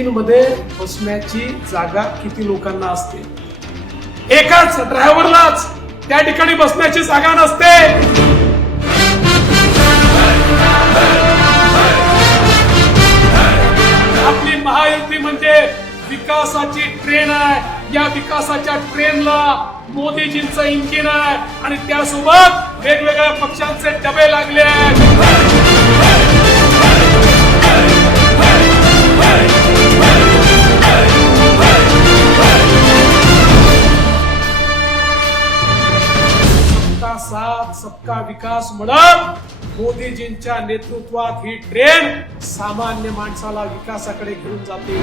ट्रेनमध्ये बसण्याची जागा किती लोकांना असते? एकाच ड्रायव्हरलाच त्या ठिकाणी बसण्याची जागा नसते. आपली महायुती म्हणजे विकासाची ट्रेन आहे. या विकासाच्या ट्रेनला मोदीजींचं इंजिन आहे. आणि त्यासोबत वेगवेगळ्या पक्षांचे डबे लागले साथ सबका विकास म्हणत मोदीजींच्या नेतृत्वात ही ट्रेन सामान्य माणसाला विकासाकडे घेऊन जाते.